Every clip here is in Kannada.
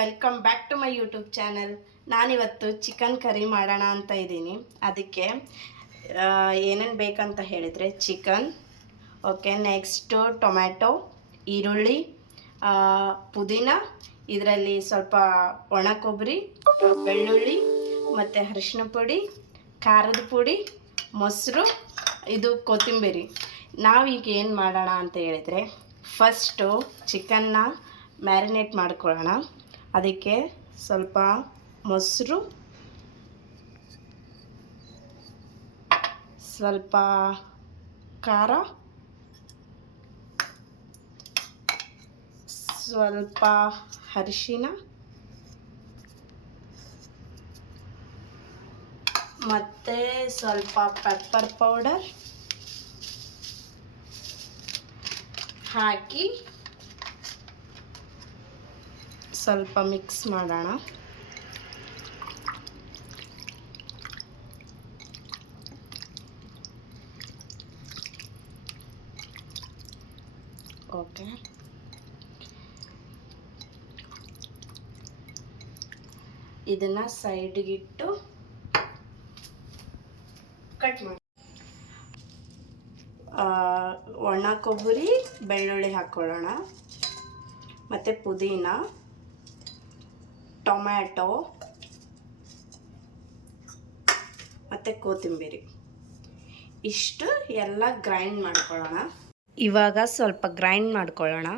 Welcome back to my YouTube channel ನಾನಿವತ್ತು ಚಿಕನ್ ಕರಿ ಮಾಡೋಣ ಅಂತ ಇದ್ದೀನಿ. ಅದಕ್ಕೆ ಏನೇನು ಬೇಕಂತ ಹೇಳಿದರೆ ಚಿಕನ್ ಓಕೆ ನೆಕ್ಸ್ಟು ಟೊಮ್ಯಾಟೊ ಈರುಳ್ಳಿ ಪುದೀನ, ಇದರಲ್ಲಿ ಸ್ವಲ್ಪ ಒಣ ಕೊಬ್ಬರಿ ಬೆಳ್ಳುಳ್ಳಿ, ಮತ್ತು ಅರಿಶಿನ ಪುಡಿ, ಖಾರದ ಪುಡಿ, ಮೊಸರು, ಇದು ಕೊತ್ತಂಬರಿ. ನಾವೀಗ ಏನು ಮಾಡೋಣ ಅಂತ ಹೇಳಿದರೆ ಫಸ್ಟು ಚಿಕನ್ನ ಮ್ಯಾರಿನೇಟ್ ಮಾಡ್ಕೊಳ್ಳೋಣ. ಅದಕ್ಕೆ ಸ್ವಲ್ಪ ಮೊಸರು ಸ್ವಲ್ಪ ಖಾರ ಸ್ವಲ್ಪ ಅರಿಶಿನ ಮತ್ತು ಸ್ವಲ್ಪ ಪೆಪ್ಪರ್ ಪೌಡರ್ ಹಾಕಿ ಸ್ವಲ್ಪ ಮಿಕ್ಸ್ ಮಾಡೋಣ. ಓಕೆ ಇದನ್ನ ಸೈಡ್ಗಿಟ್ಟು ಕಟ್ ಮಾಡಿ. ಒಣ ಕೊಬ್ಬರಿ ಬೆಳ್ಳುಳ್ಳಿ ಹಾಕ್ಕೊಳ್ಳೋಣ. ಮತ್ತು ಪುದೀನ. ಟೊಮ್ಯಾಟೊ ಮತ್ತು ಕೊತ್ತಂಬರಿ. ಇಷ್ಟು ಎಲ್ಲ ಗ್ರೈಂಡ್ ಮಾಡ್ಕೊಳ್ಳೋಣ. ಇವಾಗ ಸ್ವಲ್ಪ ಗ್ರೈಂಡ್ ಮಾಡ್ಕೊಳ್ಳೋಣ.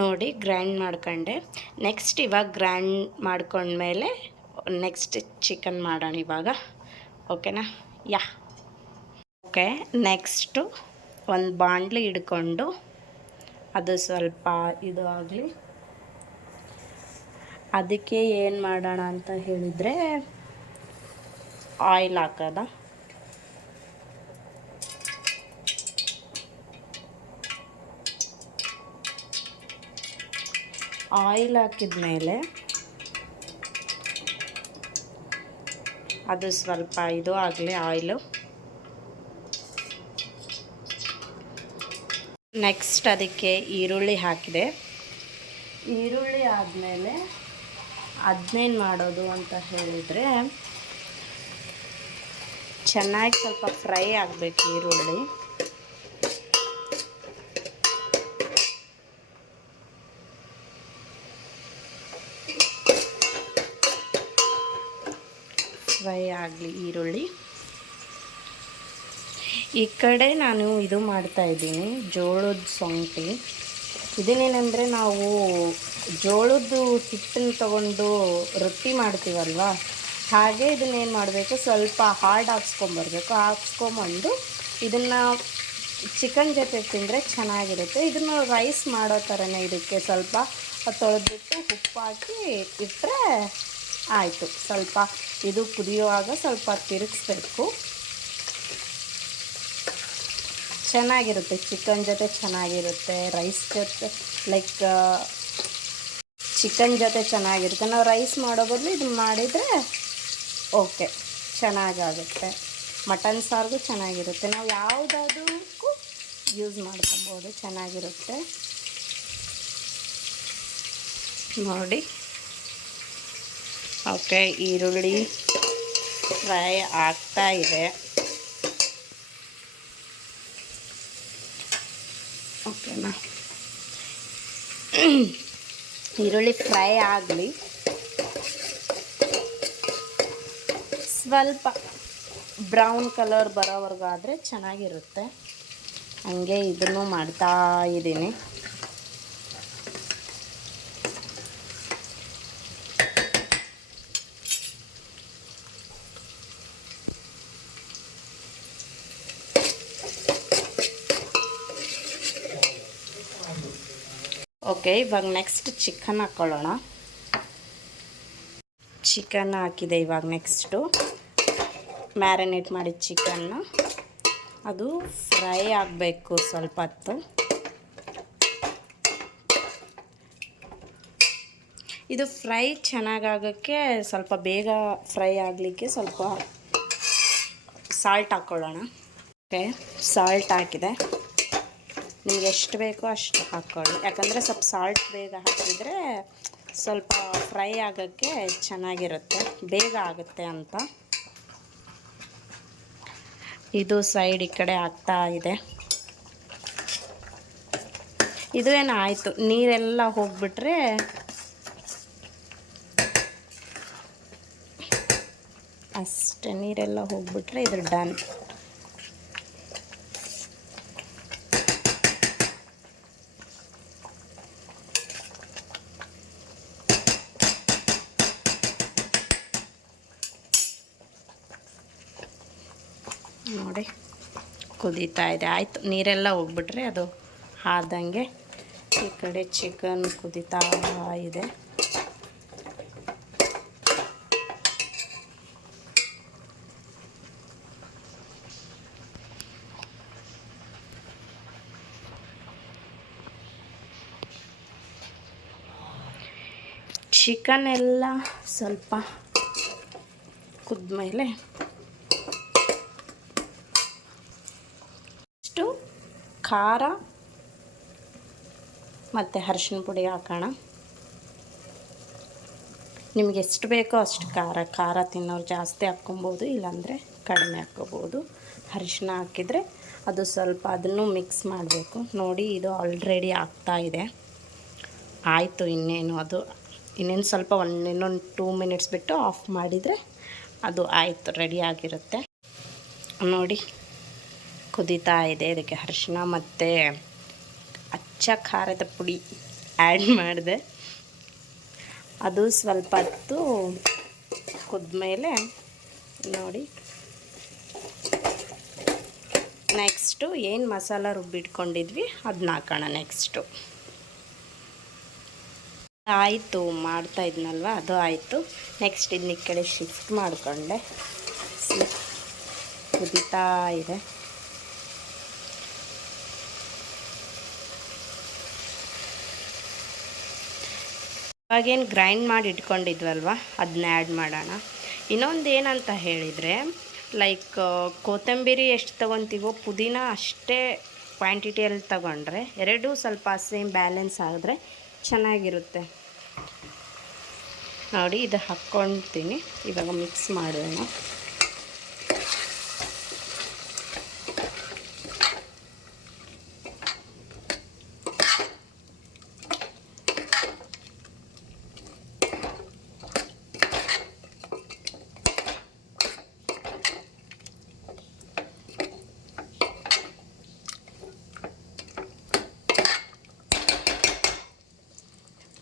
ನೋಡಿ ಗ್ರೈಂಡ್ ಮಾಡ್ಕೊಂಡೆ. ನೆಕ್ಸ್ಟ್ ಇವಾಗ ಗ್ರೈಂಡ್ ಮಾಡ್ಕೊಂಡ್ಮೇಲೆ ನೆಕ್ಸ್ಟ್ ಚಿಕನ್ ಮಾಡೋಣ ಇವಾಗ. ಓಕೆನಾ ಯಾ ಓಕೆ ನೆಕ್ಸ್ಟು ಒಂದು ಬಾಂಡ್ಲಿ ಹಿಡ್ಕೊಂಡು ಅದು ಸ್ವಲ್ಪ ಇದು ಆಗಲಿ ಅದಕ್ಕೆ ಏನು ಮಾಡೋಣ ಅಂತ ಹೇಳಿದರೆ ಆಯಿಲ್ ಹಾಕೋದ. ಆಯಿಲ್ ಹಾಕಿದ ಮೇಲೆ ಅದು ಸ್ವಲ್ಪ ಇದು ಆಗಲಿ, ಆಯಿಲು. ನೆಕ್ಸ್ಟ್ ಅದಕ್ಕೆ ಈರುಳ್ಳಿ ಹಾಕಿದೆ. ಈರುಳ್ಳಿ ಆದಮೇಲೆ ಅದನ್ನೇನು ಮಾಡೋದು ಅಂತ ಹೇಳಿದರೆ ಚೆನ್ನಾಗಿ ಸ್ವಲ್ಪ ಫ್ರೈ ಆಗಬೇಕು ಈರುಳ್ಳಿ. ಫ್ರೈ ಆಗಲಿ ಈರುಳ್ಳಿ. ಈ ಕಡೆ ನಾನು ಇದು ಮಾಡ್ತಾ ಇದ್ದೀನಿ, ಜೋಳದ ಸೊಂಟಿ ಇದನ್ನೇನೆಂದರೆ ನಾವು ಜೋಳದ್ದು ಹಿಟ್ಟನ್ನು ತಗೊಂಡು ರೊಟ್ಟಿ ಮಾಡ್ತೀವಲ್ವ, ಹಾಗೆ ಇದನ್ನೇನು ಮಾಡಬೇಕು, ಸ್ವಲ್ಪ ಹಾರ್ಡ್ ಹಾಕ್ಸ್ಕೊಂಬರ್ಬೇಕು ಹಾಕ್ಸ್ಕೊಂಬಂದು ಇದನ್ನು ಚಿಕನ್ ಜೊತೆ ತಿಂದರೆ ಚೆನ್ನಾಗಿರುತ್ತೆ. ಇದನ್ನು ರೈಸ್ ಮಾಡೋ ಥರನೇ ಇದಕ್ಕೆ ಸ್ವಲ್ಪ ತೊಳೆದ್ಬಿಟ್ಟು ಉಪ್ಪು ಹಾಕಿ ಇಟ್ಟರೆ ಆಯಿತು. ಸ್ವಲ್ಪ ಇದು ಕುದಿಯುವಾಗ ಸ್ವಲ್ಪ ತಿರುಗಿಸ್ಬೇಕು. ಚೆನ್ನಾಗಿರುತ್ತೆ. ಚಿಕನ್ ಜೊತೆ ಚೆನ್ನಾಗಿರುತ್ತೆ. ರೈಸ್ ಜೊತೆ ಲೈಕ್ ಚಿಕನ್ ಜೊತೆ ಚೆನ್ನಾಗಿರುತ್ತೆ. ನಾವು ರೈಸ್ ಮಾಡೋ ಬದಲು ಇದು ಮಾಡಿದರೆ ಓಕೆ ಚೆನ್ನಾಗಾಗುತ್ತೆ. ಮಟನ್ ಸಾರಿಗೂ ಚೆನ್ನಾಗಿರುತ್ತೆ. ನಾವು ಯಾವುದಾದ್ರೂ ಯೂಸ್ ಮಾಡ್ಕೊಬೋದು. ಚೆನ್ನಾಗಿರುತ್ತೆ. ನೋಡಿ. ಓಕೆ ಈರುಳ್ಳಿ ಫ್ರೈ ಆಗ್ತಾ ಇದೆ. ಓಕೆನಾ? ಈರುಳ್ಳಿ ಫ್ರೈ ಆಗಲಿ. ಸ್ವಲ್ಪ ಬ್ರೌನ್ ಕಲರ್ ಬರೋವರೆಗೂ ಆದರೆ ಚೆನ್ನಾಗಿರುತ್ತೆ. ಹಂಗೆ ಇದನ್ನು ಮಾಡ್ತಾ ಇದ್ದೀನಿ. ಓಕೆ, ಇವಾಗ ನೆಕ್ಸ್ಟ್ ಚಿಕನ್ ಹಾಕ್ಕೊಳ್ಳೋಣ ಚಿಕನ್ ಹಾಕಿದೆ ಇವಾಗ ನೆಕ್ಸ್ಟು ಮ್ಯಾರಿನೇಟ್ ಮಾಡಿದ ಚಿಕನ್ನ ಅದು ಫ್ರೈ ಆಗಬೇಕು ಸ್ವಲ್ಪ ಹೊತ್ತು. ಇದು ಫ್ರೈ ಚೆನ್ನಾಗಾಗೋಕ್ಕೆ ಸ್ವಲ್ಪ ಬೇಗ ಫ್ರೈ ಆಗಲಿಕ್ಕೆ ಸ್ವಲ್ಪ ಸಾಲ್ಟ್ ಹಾಕ್ಕೊಳ್ಳೋಣ ಓಕೆ ಸಾಲ್ಟ್ ಹಾಕಿದೆ. ನಿಮ್ಗೆ ಎಷ್ಟು ಬೇಕೋ ಅಷ್ಟು ಹಾಕ್ಕೊಳ್ಳಿ ಯಾಕಂದರೆ ಸ್ವಲ್ಪ ಸಾಲ್ಟ್ ಬೇಗ ಹಾಕಿದರೆ ಸ್ವಲ್ಪ ಫ್ರೈ ಆಗೋಕ್ಕೆ ಚೆನ್ನಾಗಿರುತ್ತೆ, ಬೇಗ ಆಗುತ್ತೆ ಅಂತ. ಇದು ಸೈಡ್ ಈ ಕಡೆ ಆಗ್ತಾ ಇದೆ. ಇದು ಏನು ಆಯಿತು ನೀರೆಲ್ಲ ಹೋಗ್ಬಿಟ್ರೆ ಅಷ್ಟೇ, ನೀರೆಲ್ಲ ಹೋಗ್ಬಿಟ್ರೆ ಇದು ಡನ್ ನೋಡಿ ಕುದೀತಾ ಇದೆ. ಆಯಿತು, ನೀರೆಲ್ಲ ಹೋಗ್ಬಿಟ್ರೆ ಅದು ಆದಂಗೆ ಈ ಕಡೆ ಚಿಕನ್ ಕುದೀತಾ ಇದೆ. ಚಿಕನ್ ಎಲ್ಲ ಸ್ವಲ್ಪ ಕುದ್ಮೇಲೆ ಇಷ್ಟು ಖಾರ ಮತ್ತು ಅರಿಶಿನ ಪುಡಿ ಹಾಕೋಣ. ನಿಮ್ಗೆ ಎಷ್ಟು ಬೇಕೋ ಅಷ್ಟು ಖಾರ ಖಾರ ತಿನ್ನೋರು ಜಾಸ್ತಿ ಹಾಕ್ಕೊಬೋದು, ಇಲ್ಲಾಂದರೆ ಕಡಿಮೆ ಹಾಕ್ಕೋಬೋದು. ಅರಿಶಿನ ಹಾಕಿದರೆ ಅದು ಸ್ವಲ್ಪ ಅದನ್ನು ಮಿಕ್ಸ್ ಮಾಡಬೇಕು. ನೋಡಿ, ಇದು ಆಲ್ರೆಡಿ ಆಗ್ತಾ ಇದೆ. ಆಯಿತು ಇನ್ನೇನು ಅದು. ಇನ್ನೇನು ಸ್ವಲ್ಪ ಒಂದು ಇನ್ನೊಂದು ಟೂ ಮಿನಿಟ್ಸ್ ಬಿಟ್ಟು ಆಫ್ ಮಾಡಿದರೆ ಅದು ಆಯಿತು, ರೆಡಿ ಆಗಿರುತ್ತೆ. ನೋಡಿ ಕುದೀತಾ ಇದೆ ಇದಕ್ಕೆ ಅರಿಶಿನ ಮತ್ತು ಅಚ್ಚ ಖಾರದ ಪುಡಿ ಆ್ಯಡ್ ಮಾಡಿದೆ. ಅದು ಸ್ವಲ್ಪ ಹೊತ್ತು ಕುದ್ಮೇಲೆ ನೋಡಿ. ನೆಕ್ಸ್ಟು ಏನು ಮಸಾಲ ರುಬ್ಬಿಟ್ಕೊಂಡಿದ್ವಿ ಅದನ್ನ ಹಾಕೋಣ ನೆಕ್ಸ್ಟು ಆಯಿತು, ಮಾಡ್ತಾ ಇದ್ನಲ್ವ? ಅದು ಆಯಿತು. ನೆಕ್ಸ್ಟ್ ಇದನ್ನ ಈ ಕಡೆ ಶಿಫ್ಟ್ ಮಾಡಿಕೊಂಡೆ. ಕುದೀತಾ ಇದೆ. ಇವಾಗೇನು ಗ್ರೈಂಡ್ ಮಾಡಿ ಇಟ್ಕೊಂಡಿದ್ವಲ್ವ? ಅದನ್ನ ಆ್ಯಡ್ ಮಾಡೋಣ. ಇನ್ನೊಂದು ಏನಂತ ಹೇಳಿದರೆ ಲೈಕ್ ಕೊತ್ತಂಬರಿ ಎಷ್ಟು ತೊಗೊತೀವೋ ಪುದೀನ ಅಷ್ಟೇ ಕ್ವಾಂಟಿಟಿಯಲ್ಲಿ ತಗೊಂಡ್ರೆ ಎರಡೂ ಸ್ವಲ್ಪ ಸೇಮ್ ಬ್ಯಾಲೆನ್ಸ್ ಆದರೆ ಚೆನ್ನಾಗಿರುತ್ತೆ. ನೋಡಿ, ಇದು ಹಾಕ್ಕೊಳ್ತೀನಿ ಇವಾಗ ಮಿಕ್ಸ್ ಮಾಡೋಣ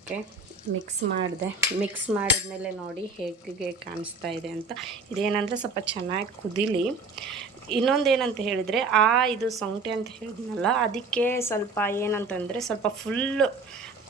ಓಕೆ ಮಿಕ್ಸ್ ಮಾಡಿದೆ. ಮಿಕ್ಸ್ ಮಾಡಿದ್ಮೇಲೆ ನೋಡಿ ಹೇಗೆ ಕಾಣಿಸ್ತಾ ಇದೆ ಅಂತ. ಇದೇನಂದರೆ ಸ್ವಲ್ಪ ಚೆನ್ನಾಗಿ ಕುದಿಲಿ. ಇನ್ನೊಂದೇನಂತ ಹೇಳಿದರೆ, ಆ ಇದು ಸೊಂಟೆ ಅಂತ ಹೇಳಿದ್ನಲ್ಲ, ಅದಕ್ಕೆ ಸ್ವಲ್ಪ ಏನಂತಂದರೆ ಸ್ವಲ್ಪ ಫುಲ್ಲು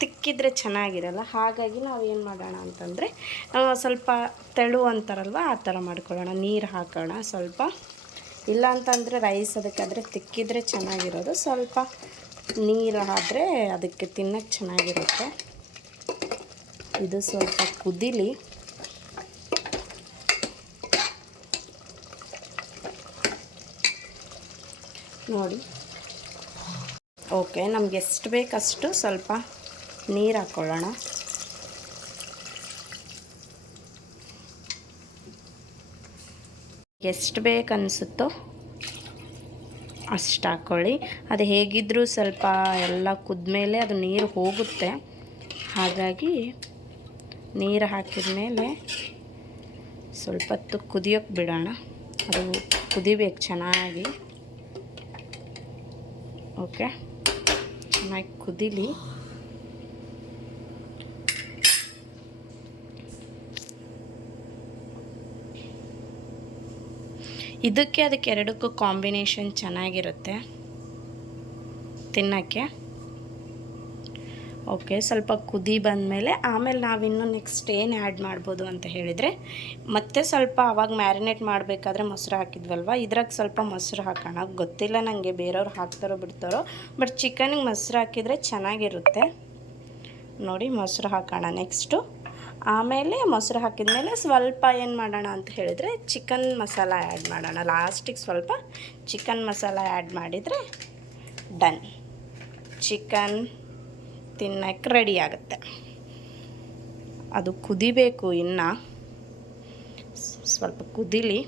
ತಿಕ್ಕಿದ್ರೆ ಚೆನ್ನಾಗಿರಲ್ಲ. ಹಾಗಾಗಿ ನಾವು ಏನು ಮಾಡೋಣ ಅಂತಂದರೆ ಸ್ವಲ್ಪ ತೆಳು ಅಂತಾರಲ್ವ, ಆ ಥರ ಮಾಡ್ಕೊಳ್ಳೋಣ. ನೀರು ಹಾಕೋಣ ಸ್ವಲ್ಪ. ಇಲ್ಲ ಅಂತಂದರೆ ರೈಸ್ ಅದಕ್ಕಾದರೆ ತಿಕ್ಕಿದ್ರೆ ಚೆನ್ನಾಗಿರೋದು. ಸ್ವಲ್ಪ ನೀರು ಆದರೆ ಅದಕ್ಕೆ ತಿನ್ನೋಕ್ಕೆ ಚೆನ್ನಾಗಿರುತ್ತೆ. ಇದು ಸ್ವಲ್ಪ ಕುದಿಲಿ. ನೋಡಿ. ಓಕೆ ನಮ್ಗೆ ಎಷ್ಟು ಬೇಕಷ್ಟು ಸ್ವಲ್ಪ ನೀರು ಹಾಕ್ಕೊಳ್ಳೋಣ ಎಷ್ಟು ಬೇಕನ್ನಿಸುತ್ತೋ ಅಷ್ಟು ಹಾಕ್ಕೊಳ್ಳಿ ಅದು ಹೇಗಿದ್ದರೂ ಸ್ವಲ್ಪ ಎಲ್ಲ ಕುದ್ಮೇಲೆ ಅದು ನೀರು ಹೋಗುತ್ತೆ. ಹಾಗಾಗಿ ನೀರು ಹಾಕಿದ ಮೇಲೆ ಸ್ವಲ್ಪ ಹೊತ್ತು ಕುದಿಯೋಕ್ಕೆ ಬಿಡೋಣ. ಅದು ಕುದಿಬೇಕು ಚೆನ್ನಾಗಿ. ಓಕೆ? ಚೆನ್ನಾಗಿ ಕುದಿಲಿ. ಇದಕ್ಕೆ ಅದಕ್ಕೆ ಎರಡಕ್ಕೂ ಕಾಂಬಿನೇಷನ್ ಚೆನ್ನಾಗಿರುತ್ತೆ ತಿನ್ನೋಕ್ಕೆ. ಓಕೆ, ಸ್ವಲ್ಪ ಕುದಿ ಬಂದಮೇಲೆ ಆಮೇಲೆ ನಾವಿನ್ನು ನೆಕ್ಸ್ಟ್ ಏನು ಆ್ಯಡ್ ಮಾಡ್ಬೋದು ಅಂತ ಹೇಳಿದರೆ, ಮತ್ತೆ ಸ್ವಲ್ಪ ಅವಾಗ ಮ್ಯಾರಿನೇಟ್ ಮಾಡಬೇಕಾದ್ರೆ ಮೊಸರು ಹಾಕಿದ್ವಲ್ವ? ಇದ್ರಾಗೆ ಸ್ವಲ್ಪ ಮೊಸರು ಹಾಕೋಣ. ಗೊತ್ತಿಲ್ಲ ನನಗೆ ಬೇರೆಯವ್ರು ಹಾಕ್ತಾರೋ ಬಿಡ್ತಾರೋ ಬಟ್ ಚಿಕನಿಗೆ ಮೊಸರು ಹಾಕಿದರೆ ಚೆನ್ನಾಗಿರುತ್ತೆ. ನೋಡಿ, ಮೊಸರು ಹಾಕೋಣ ನೆಕ್ಸ್ಟು ಆಮೇಲೆ ಮೊಸರು ಹಾಕಿದ್ಮೇಲೆ ಸ್ವಲ್ಪ ಏನು ಮಾಡೋಣ ಅಂತ ಹೇಳಿದರೆ ಚಿಕನ್ ಮಸಾಲ ಆ್ಯಡ್ ಮಾಡೋಣ. ಲಾಸ್ಟಿಗೆ ಸ್ವಲ್ಪ ಚಿಕನ್ ಮಸಾಲ ಆ್ಯಡ್ ಮಾಡಿದರೆ ಡನ್ ಚಿಕನ್ ತಿನ್ನಕ್ಕೆ ರೆಡಿ ಆಗುತ್ತೆ. ಅದು ಕುದಿಬೇಕು ಇನ್ನು. ಸ್ವಲ್ಪ ಕುದಿಲಿ.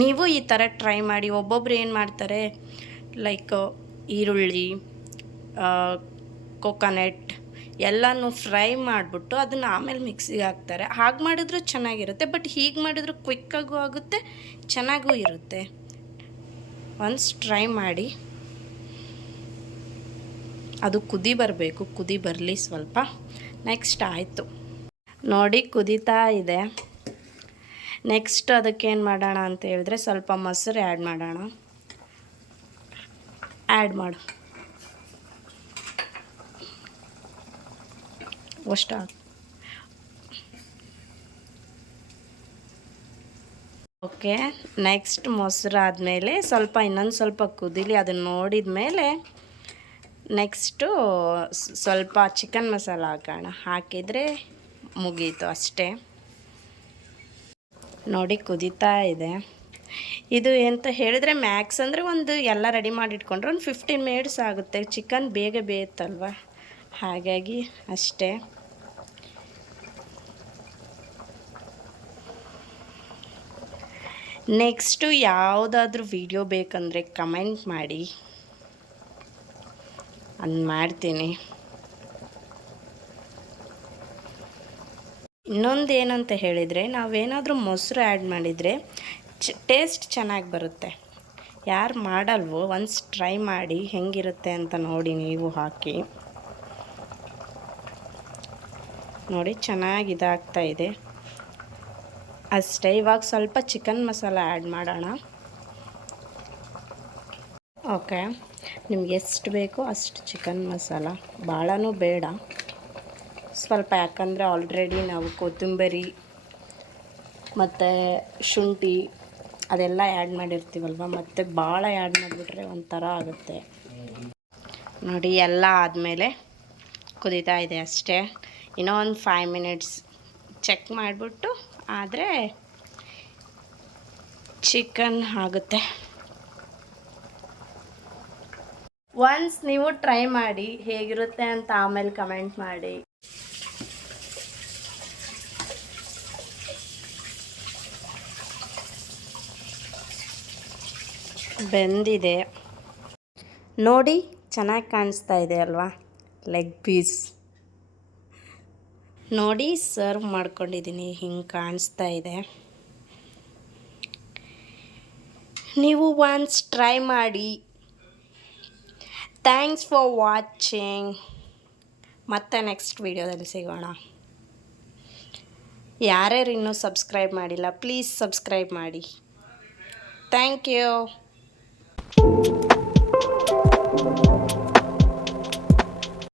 ನೀವು ಈ ಥರ ಟ್ರೈ ಮಾಡಿ, ಒಬ್ಬೊಬ್ರು ಏನು ಮಾಡ್ತಾರೆ, ಲೈಕ್ ಈರುಳ್ಳಿ ಕೊಕೊನೆಟ್ ಎಲ್ಲನೂ ಫ್ರೈ ಮಾಡಿಬಿಟ್ಟು ಅದನ್ನು ಆಮೇಲೆ ಮಿಕ್ಸಿಗೆ ಹಾಕ್ತಾರೆ. ಹಾಗೆ ಮಾಡಿದ್ರೂ ಚೆನ್ನಾಗಿರುತ್ತೆ, ಬಟ್ ಹೀಗೆ ಮಾಡಿದ್ರು ಕ್ವಿಕ್ಕಾಗೂ ಆಗುತ್ತೆ, ಚೆನ್ನಾಗೂ ಇರುತ್ತೆ. ಒನ್ಸ್ ಟ್ರೈ ಮಾಡಿ, ಅದು ಕುದಿ ಬರಬೇಕು, ಕುದಿ ಬರಲಿ ಸ್ವಲ್ಪ. ನೆಕ್ಸ್ಟ್ ಆಯಿತು. ನೋಡಿ, ಕುದೀತಾ ಇದೆ. ನೆಕ್ಸ್ಟ್ ಅದಕ್ಕೇನು ಮಾಡೋಣ ಅಂತ ಹೇಳಿದ್ರೆ ಸ್ವಲ್ಪ ಮೊಸರು ಆ್ಯಡ್ ಮಾಡೋಣ. ಆ್ಯಡ್ ಮಾಡು. ಅಷ್ಟು ಓಕೆ ನೆಕ್ಸ್ಟ್ ಮೊಸರು ಆದಮೇಲೆ ಸ್ವಲ್ಪ ಇನ್ನೊಂದು ಸ್ವಲ್ಪ ಕುದಿಲಿ ಅದನ್ನು ನೋಡಿದ ಮೇಲೆ ನೆಕ್ಸ್ಟು ಸ್ವಲ್ಪ ಚಿಕನ್ ಮಸಾಲ ಹಾಕೋಣ. ಹಾಕಿದರೆ ಮುಗೀತು ಅಷ್ಟೇ. ನೋಡಿ ಕುದೀತಾ ಇದೆ. ಇದು ಎಂತ ಹೇಳಿದರೆ ಮ್ಯಾಕ್ಸ್ ಅಂದರೆ ಒಂದು ಎಲ್ಲ ರೆಡಿ ಮಾಡಿಟ್ಕೊಂಡ್ರೆ ಒಂದು ಫಿಫ್ಟೀನ್ ಮಿನಿಟ್ಸ್ ಆಗುತ್ತೆ. ಚಿಕನ್ ಬೇಗ ಬೇಯುತ್ತಲ್ವ? ಹಾಗಾಗಿ ಅಷ್ಟೇ. ನೆಕ್ಸ್ಟು ಯಾವುದಾದ್ರೂ ವಿಡಿಯೋ ಬೇಕಂದರೆ ಕಮೆಂಟ್ ಮಾಡಿ. ಅನ್ ಮಾಡ್ತೀನಿ. ಇನ್ನೊಂದು ಏನಂತ ಹೇಳಿದರೆ, ನಾವೇನಾದರೂ ಮೊಸರು ಆ್ಯಡ್ ಮಾಡಿದರೆ ಚ ಟೇಸ್ಟ್ ಚೆನ್ನಾಗಿ ಬರುತ್ತೆ. ಯಾರು ಮಾಡಲ್ವೋ ಒನ್ಸ್ ಟ್ರೈ ಮಾಡಿ ಹೆಂಗಿರುತ್ತೆ ಅಂತ ನೋಡಿ ನೀವು ಹಾಕಿ. ನೋಡಿ, ಚೆನ್ನಾಗಿ ಇದಾಗ್ತಾ ಇದೆ. ಅಷ್ಟೇ ಇವಾಗ ಸ್ವಲ್ಪ ಚಿಕನ್ ಮಸಾಲ ಆ್ಯಡ್ ಮಾಡೋಣ. ಓಕೆ ನಿಮ್ಗೆ ಎಷ್ಟು ಬೇಕೋ ಅಷ್ಟು ಚಿಕನ್ ಮಸಾಲ. ಭಾಳನೂ ಬೇಡ. ಸ್ವಲ್ಪ ಯಾಕಂದರೆ ಆಲ್ರೆಡಿ ನಾವು ಕೊತ್ತಂಬರಿ ಮತ್ತು ಶುಂಠಿ ಅದೆಲ್ಲ ಆ್ಯಡ್ ಮಾಡಿರ್ತೀವಲ್ವ? ಮತ್ತು ಭಾಳ ಆ್ಯಡ್ ಮಾಡಿಬಿಟ್ರೆ ಒಂಥರ ಆಗುತ್ತೆ. ನೋಡಿ, ಎಲ್ಲ ಆದಮೇಲೆ ಕುದೀತಾ ಇದೆ ಅಷ್ಟೇ. ಇನ್ನೂ ಒಂದು ಫೈವ್ ಮಿನಿಟ್ಸ್ ಚೆಕ್ ಮಾಡಿಬಿಟ್ಟು ಆದರೆ ಚಿಕನ್ ಆಗುತ್ತೆ. ಒನ್ಸ್ ನೀವು ಟ್ರೈ ಮಾಡಿ ಹೇಗಿರುತ್ತೆ ಅಂತ ಆಮೇಲೆ ಕಮೆಂಟ್ ಮಾಡಿ. ಬೆಂದಿದೆ. ನೋಡಿ ಚೆನ್ನಾಗಿ ಕಾಣಿಸ್ತಾ ಇದೆ ಅಲ್ವಾ? ಲೆಗ್ ಪೀಸ್ ನೋಡಿ ಸರ್ವ್ ಮಾಡ್ಕೊಂಡಿದ್ದೀನಿ ಹಿಂಗೆ ಕಾಣಿಸ್ತಾ ಇದೆ. ನೀವು ಒನ್ಸ್ ಟ್ರೈ ಮಾಡಿ. ಥ್ಯಾಂಕ್ಸ್ ಫಾರ್ ವಾಚಿಂಗ್ ಮತ್ತೆ ನೆಕ್ಸ್ಟ್ ವೀಡಿಯೋದಲ್ಲಿ ಸಿಗೋಣ. ಯಾರ್ಯಾರು ಇನ್ನೂ ಸಬ್ಸ್ಕ್ರೈಬ್ ಮಾಡಿಲ್ಲ ಪ್ಲೀಸ್ ಸಬ್ಸ್ಕ್ರೈಬ್ ಮಾಡಿ. Thank you